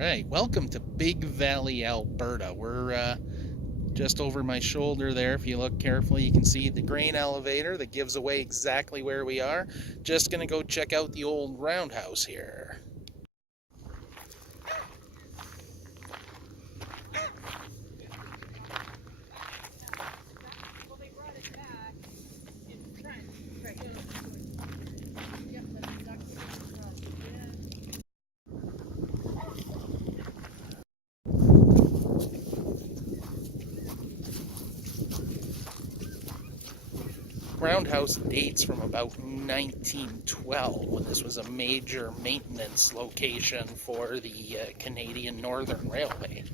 Alright, welcome to Big Valley, Alberta. We're just over my shoulder there. If you look carefully, you can see the grain elevator that gives away exactly where we are. Just gonna go check out the old Roundhouse here. Roundhouse dates from about 1912 when this was a major maintenance location for the Canadian Northern Railway.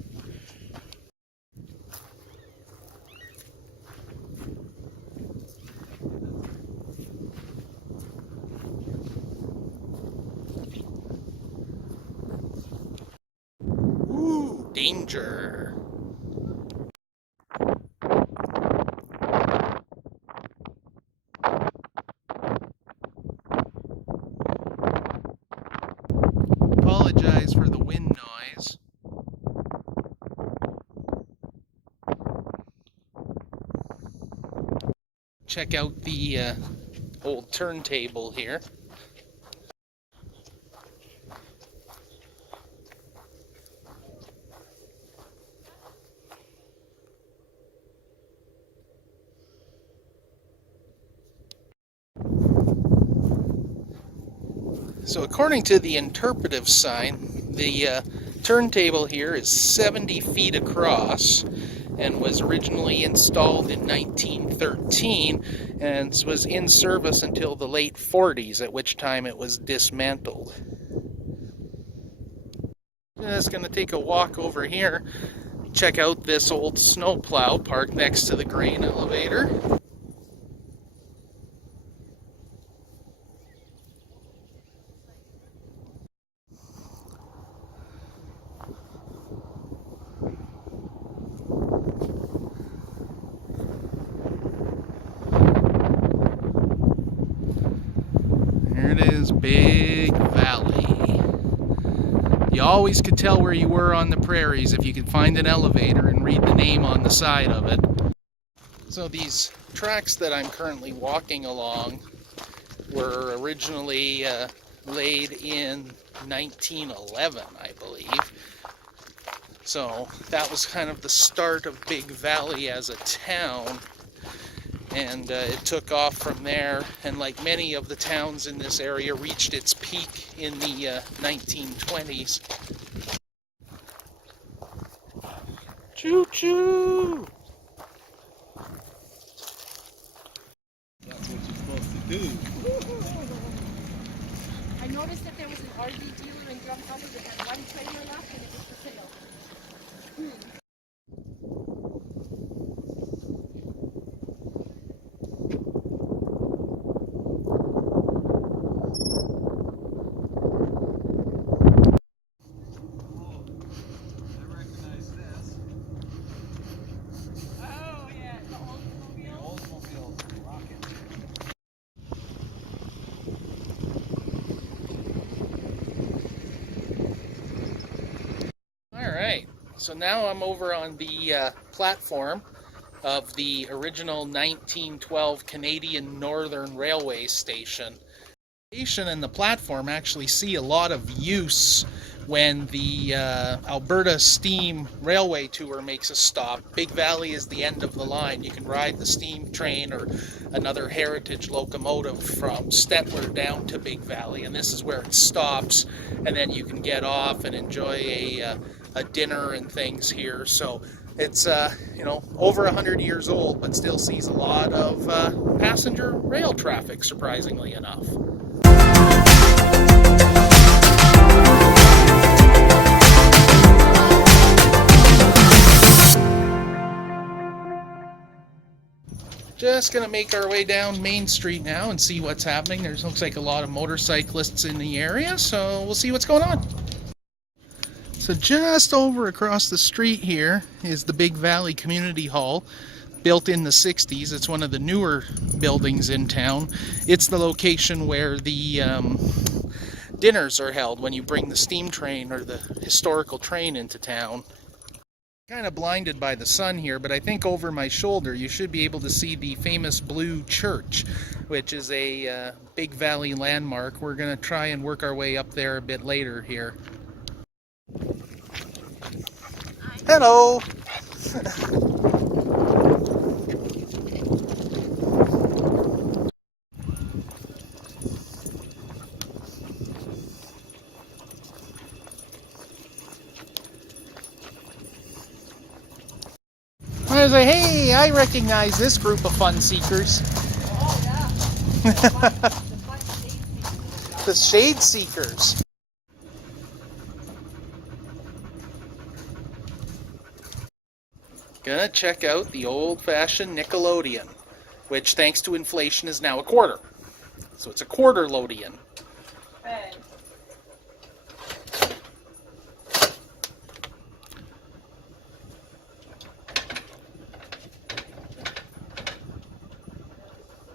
Ooh, danger! Apologize for the wind noise. Check out the old turntable here. So according to the interpretive sign, the turntable here is 70 feet across and was originally installed in 1913 and was in service until the late 40s, at which time it was dismantled. Just going to take a walk over here, check out this old snowplow parked next to the grain elevator. There it is, Big Valley. You always could tell where you were on the prairies if you could find an elevator and read the name on the side of it. So these tracks that I'm currently walking along were originally laid in 1911, I believe. So that was kind of the start of Big Valley as a town. And it took off from there, and like many of the towns in this area, reached its peak in the 1920s. Choo-choo! That's what you're supposed to do. I noticed that there was an RV dealer in Drumheller that had one trailer left and it was for sale. Alright, so now I'm over on the platform of the original 1912 Canadian Northern Railway station. The station and the platform actually see a lot of use when the Alberta Steam Railway Tour makes a stop. Big Valley is the end of the line. You can ride the steam train or another heritage locomotive from Stettler down to Big Valley, and this is where it stops, and then you can get off and enjoy a dinner and things here. So it's over 100 years old, but still sees a lot of passenger rail traffic, surprisingly enough. Just gonna make our way down Main Street now and see what's happening. There looks like a lot of motorcyclists in the area, so we'll see what's going on. So just over across the street here is the Big Valley Community Hall, built in the 60s. It's one of the newer buildings in town. It's the location where the dinners are held when you bring the steam train or the historical train into town. Kind of blinded by the sun here, but I think over my shoulder you should be able to see the famous Blue Church, which is a Big Valley landmark. We're going to try and work our way up there a bit later here. Hello! I was like, hey, I recognize this group of fun seekers. Oh, yeah. The Shade Seekers. Gonna check out the old-fashioned Nickelodeon, which, thanks to inflation, is now a quarter. So it's a quarter-lodian. Hey.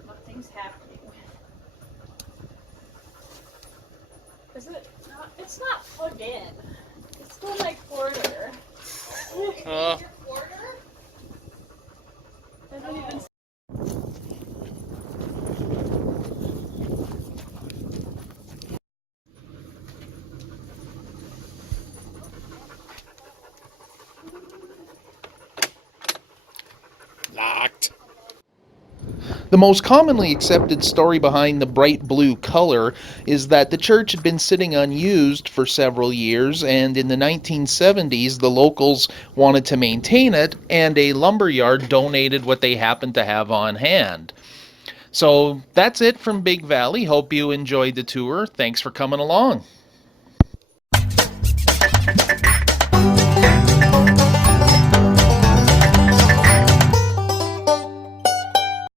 Nothing's happening. Is it not? It's not plugged in. It's still my quarter. Uh, Quarter? Doesn't even. Locked. The most commonly accepted story behind the bright blue color is that the church had been sitting unused for several years, and in the 1970s the locals wanted to maintain it, and a lumberyard donated what they happened to have on hand. So that's it from Big Valley. Hope you enjoyed the tour. Thanks for coming along.